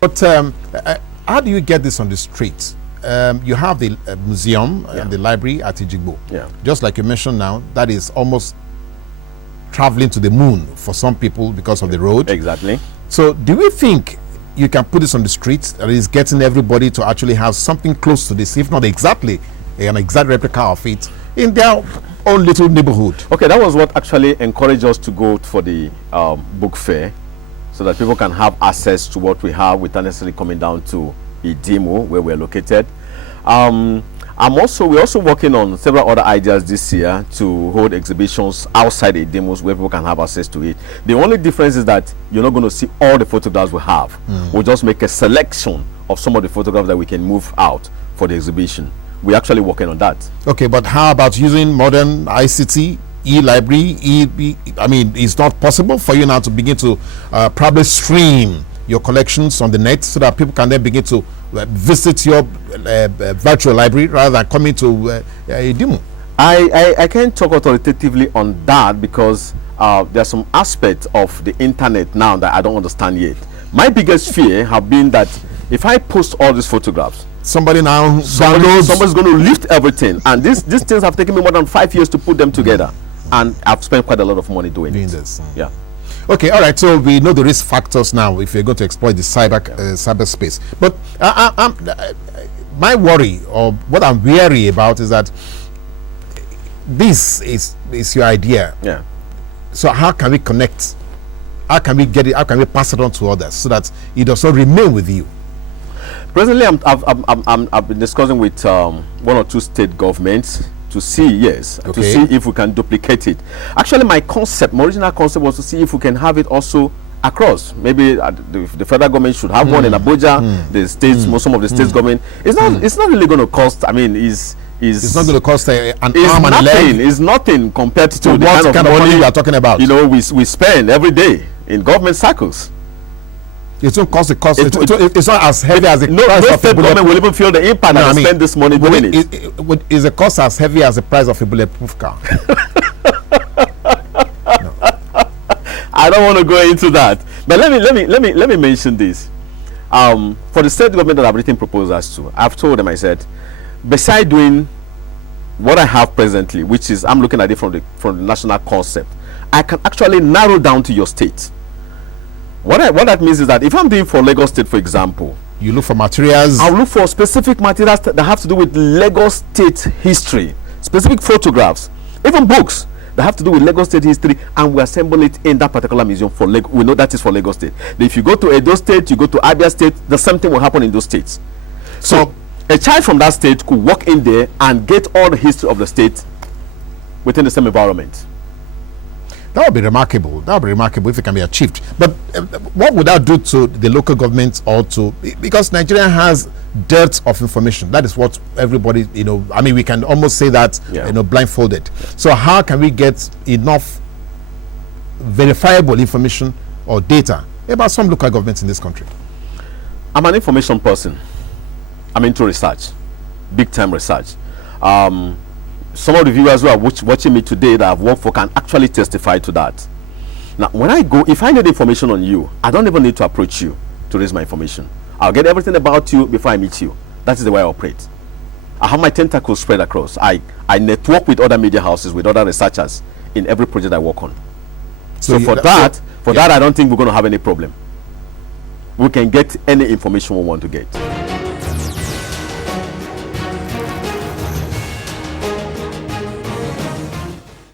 But how do you get this on the street? You have the museum and the library at Ijigbo. Yeah. Just like you mentioned now, that is almost traveling to the moon for some people because of the road. Exactly. So do we think you can put this on the streets, that is getting everybody to actually have something close to this, if not exactly an exact replica of it, in their own little neighborhood? Okay, that was what actually encouraged us to go for the book fair, so that people can have access to what we have without necessarily coming down to Idimo, where we're located. We're also working on several other ideas this year to hold exhibitions outside Idimos where people can have access to it. The only difference is that you're not going to see all the photographs we have. We'll just make a selection of some of the photographs that we can move out for the exhibition. We're actually working on that. Okay, but how about using modern ICT, e-library, I mean, it's not possible for you now to begin to probably stream your collections on the net so that people can then begin to visit your virtual library rather than coming to Idimo? I can't talk authoritatively on that because there's some aspects of the internet now that I don't understand yet. My biggest fear have been that if I post all these photographs, somebody's going to lift everything, and these things have taken me more than 5 years to put them together, and I've spent quite a lot of money doing this. Yeah. Okay, all right. So we know the risk factors now if you're going to exploit the cyberspace. But my worry, or what I'm wary about, is that this is your idea. Yeah. So how can we connect? How can we get it? How can we pass it on to others so that it does not remain with you? Presently, I've been discussing with one or two state governments to see, to see if we can duplicate it. Actually, my original concept was to see if we can have it also across. Maybe the federal government should have one in Abuja. The states, some of the states government. It's not really going to cost. I mean, it's not going to cost an arm and a leg. It's nothing compared to the what kind of money you are talking about. You know, we spend every day in government circles. It won't cost the cost. It's not as heavy as the no state government will even feel the impact and spend this money doing it. Is the cost as heavy as the price of a bulletproof car? No. I don't want to go into that. But let me mention this. For the state government that I've written proposals to, I've told them, I said, beside doing what I have presently, which is I'm looking at it from the national concept, I can actually narrow down to your state. What that means is that if I'm doing for Lagos State, for example, you look for materials. I'll look for specific materials that have to do with Lagos State history, specific photographs, even books that have to do with Lagos State history, and we assemble it in that particular museum for Lagos. We know that is for Lagos State. If you go to Edo State, you go to Abia State, the same thing will happen in those states. So a child from that state could walk in there and get all the history of the state within the same environment. That would be remarkable. That would be remarkable if it can be achieved. But what would that do to the local government, or to, because Nigeria has dearth of information? That is what everybody, I mean, we can almost say that, blindfolded. So how can we get enough verifiable information or data about some local governments in this country? I'm an information person. I'm into research, big time research. Some of the viewers who are watching me today that I've worked for can actually testify to that. Now, when I go, if I need information on you, I don't even need to approach you to raise my information. I'll get everything about you before I meet you. That is the way I operate. I have my tentacles spread across. I network with other media houses, with other researchers in every project I work on. So for that, I don't think we're going to have any problem. We can get any information we want to get.